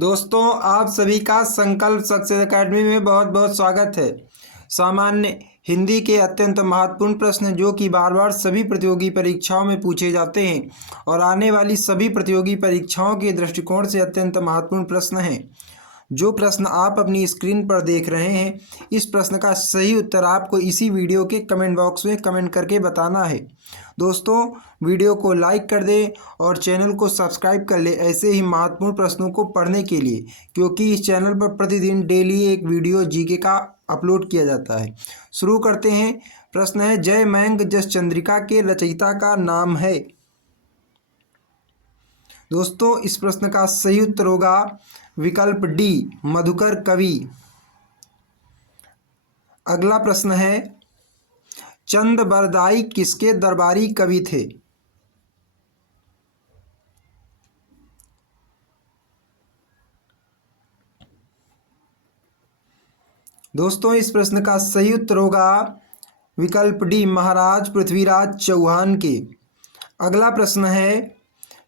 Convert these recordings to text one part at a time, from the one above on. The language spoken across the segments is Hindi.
दोस्तों, आप सभी का संकल्प सक्सेस एकेडमी में बहुत बहुत स्वागत है। सामान्य हिंदी के अत्यंत महत्वपूर्ण प्रश्न जो कि बार बार सभी प्रतियोगी परीक्षाओं में पूछे जाते हैं और आने वाली सभी प्रतियोगी परीक्षाओं के दृष्टिकोण से अत्यंत महत्वपूर्ण प्रश्न हैं। जो प्रश्न आप अपनी स्क्रीन पर देख रहे हैं, इस प्रश्न का सही उत्तर आपको इसी वीडियो के कमेंट बॉक्स में कमेंट करके बताना है। दोस्तों, वीडियो को लाइक कर दें और चैनल को सब्सक्राइब कर लें ऐसे ही महत्वपूर्ण प्रश्नों को पढ़ने के लिए, क्योंकि इस चैनल पर प्रतिदिन डेली एक वीडियो जीके का अपलोड किया जाता है। शुरू करते हैं। प्रश्न है, जय मैंग जस चंद्रिका के रचयिता का नाम है। दोस्तों, इस प्रश्न का सही उत्तर होगा विकल्प डी, मधुकर कवि। अगला प्रश्न है, चंद बरदाई किसके दरबारी कवि थे। दोस्तों, इस प्रश्न का सही उत्तर होगा विकल्प डी, महाराज पृथ्वीराज चौहान के। अगला प्रश्न है,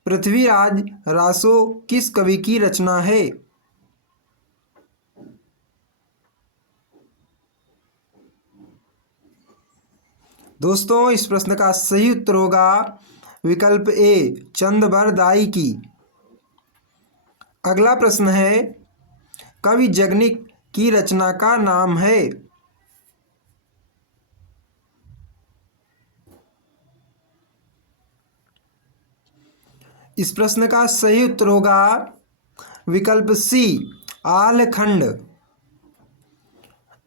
पृथ्वीराज रासो किस कवि की रचना है। दोस्तों, इस प्रश्न का सही उत्तर होगा विकल्प ए, चंद बरदाई की। अगला प्रश्न है, कवि जगनिक की रचना का नाम है। इस प्रश्न का सही उत्तर होगा विकल्प सी, आलखंड।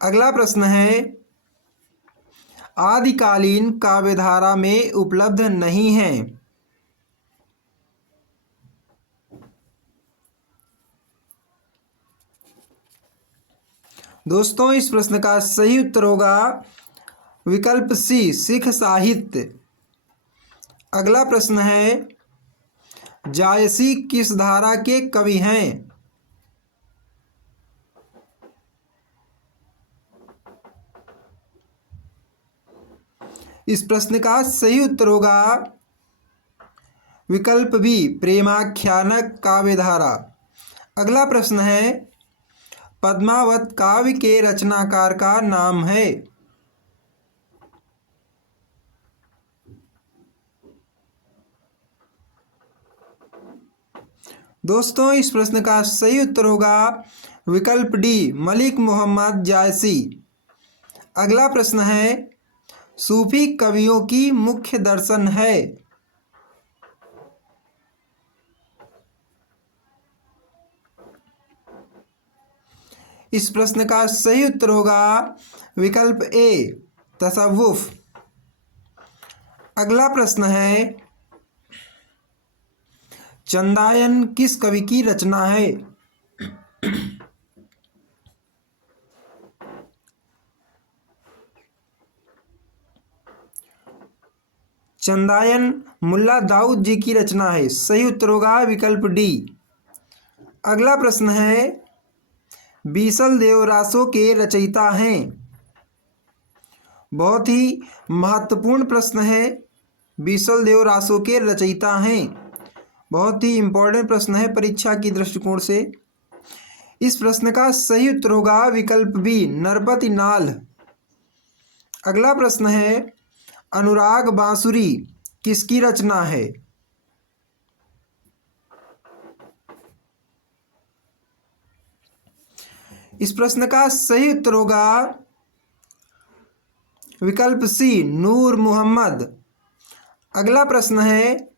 अगला प्रश्न है, आदिकालीन काव्यधारा में उपलब्ध नहीं है। दोस्तों, इस प्रश्न का सही उत्तर होगा विकल्प सी, सिख साहित्य। अगला प्रश्न है, जायसी किस धारा के कवि हैं। इस प्रश्न का सही उत्तर होगा विकल्प बी, प्रेमाख्यानक काव्यधारा। अगला प्रश्न है, पद्मावत काव्य के रचनाकार का नाम है। दोस्तों, इस प्रश्न का सही उत्तर होगा विकल्प डी, मलिक मोहम्मद जायसी। अगला प्रश्न है, सूफी कवियों की मुख्य दर्शन है। इस प्रश्न का सही उत्तर होगा विकल्प ए, तसव्वुफ। अगला प्रश्न है, चंदायन किस कवि की रचना है। चंदायन मुल्ला दाऊद जी की रचना है। सही उत्तर होगा विकल्प डी। अगला प्रश्न है, बीसल देव रासो के रचयिता हैं। बहुत ही महत्वपूर्ण प्रश्न है। बीसल देव रासो के रचयिता हैं, बहुत ही इंपॉर्टेंट प्रश्न है परीक्षा की दृष्टिकोण से। इस प्रश्न का सही उत्तर होगा विकल्प बी, नरपति नाल। अगला प्रश्न है, अनुराग बांसुरी किसकी रचना है। इस प्रश्न का सही उत्तर होगा विकल्प सी, नूर मोहम्मद। अगला प्रश्न है,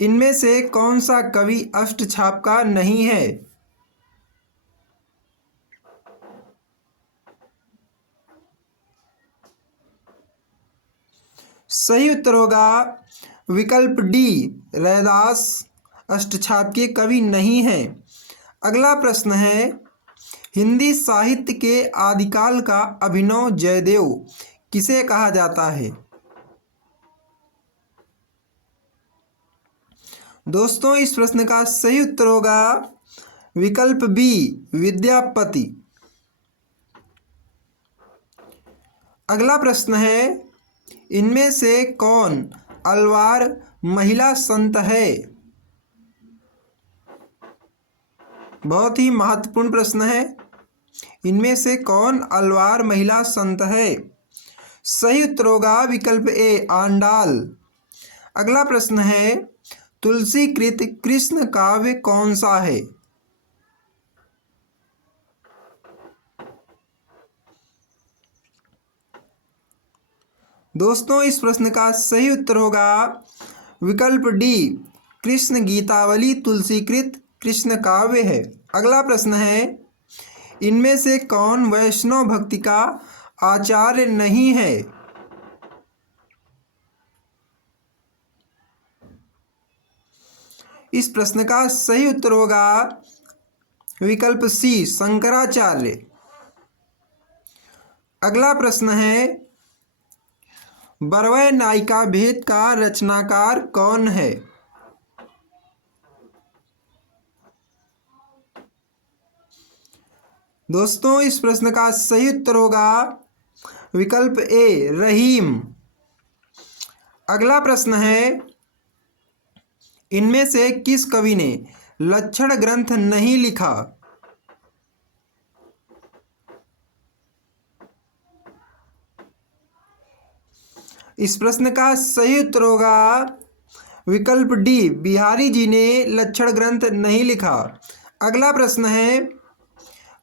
इनमें से कौन सा कवि अष्टछाप का नहीं है। सही उत्तर होगा विकल्प डी, रैदास अष्टछाप के कवि नहीं हैं। अगला प्रश्न है, हिंदी साहित्य के आदिकाल का अभिनव जयदेव किसे कहा जाता है। दोस्तों, इस प्रश्न का सही उत्तर होगा विकल्प बी, विद्यापति। अगला प्रश्न है, इनमें से कौन अलवार महिला संत है। बहुत ही महत्वपूर्ण प्रश्न है। इनमें से कौन अलवार महिला संत है? सही उत्तर होगा विकल्प ए आंडाल। अगला प्रश्न है, तुलसी कृत कृष्ण काव्य कौन सा है? दोस्तों इस प्रश्न का सही उत्तर होगा विकल्प डी कृष्ण गीतावली तुलसीकृत कृष्ण काव्य है। अगला प्रश्न है, इनमें से कौन वैष्णव भक्ति का आचार्य नहीं है? इस प्रश्न का सही उत्तर होगा विकल्प सी शंकराचार्य। अगला प्रश्न है, बरवय नायिका भेद का रचनाकार कौन है? दोस्तों इस प्रश्न का सही उत्तर होगा विकल्प ए रहीम। अगला प्रश्न है, इनमें से किस कवि ने लक्षण ग्रंथ नहीं लिखा? इस प्रश्न का सही उत्तर होगा विकल्प डी बिहारी जी ने लक्षण ग्रंथ नहीं लिखा। अगला प्रश्न है,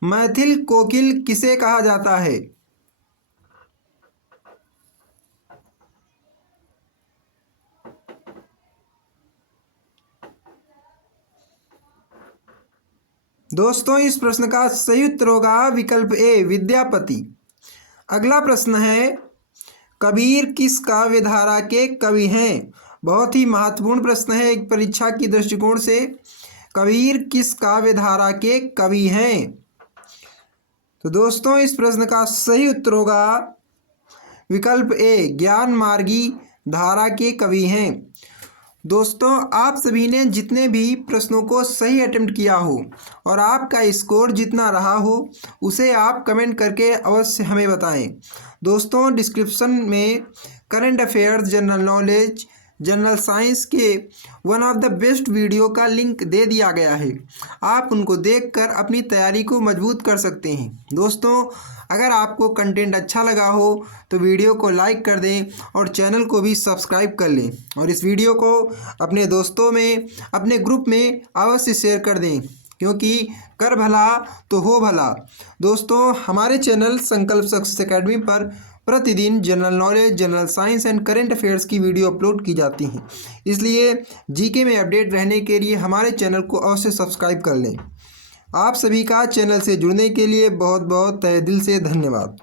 मैथिल कोकिल किसे कहा जाता है? दोस्तों इस प्रश्न का सही उत्तर होगा विकल्प ए विद्यापति। अगला प्रश्न है, कबीर किस काव्य धारा के कवि हैं? बहुत ही महत्वपूर्ण प्रश्न है एक परीक्षा की दृष्टिकोण से। कबीर किस काव्य धारा के कवि हैं? तो दोस्तों इस प्रश्न का सही उत्तर होगा विकल्प ए ज्ञान मार्गी धारा के कवि हैं। दोस्तों आप सभी ने जितने भी प्रश्नों को सही अटेम्प्ट किया हो और आपका स्कोर जितना रहा हो उसे आप कमेंट करके अवश्य हमें बताएं। दोस्तों डिस्क्रिप्शन में current affairs, general knowledge, general science के one of the best video का लिंक दे दिया गया है। आप उनको देखकर अपनी तैयारी को मजबूत कर सकते हैं। दोस्तों अगर आपको कंटेंट अच्छा लगा हो तो वीडियो को लाइक कर दें और चैनल को भी सब्सक्राइब कर लें और इस वीडियो को अपने दोस्तों में, अपने ग्रुप में अवश्य शेयर कर दें, क्योंकि कर भला तो हो भला। दोस्तों हमारे चैनल संकल्प सक्सेस एकेडमी पर प्रतिदिन general knowledge, general science and current affairs की वीडियो अपलोड की जाती हैं, इसलिए जीके में अपडेट रहने के लिए हमारे चैनल को अवश्य सब्सक्राइब कर लें। आप सभी का चैनल से जुड़ने के लिए बहुत बहुत तहे दिल से धन्यवाद।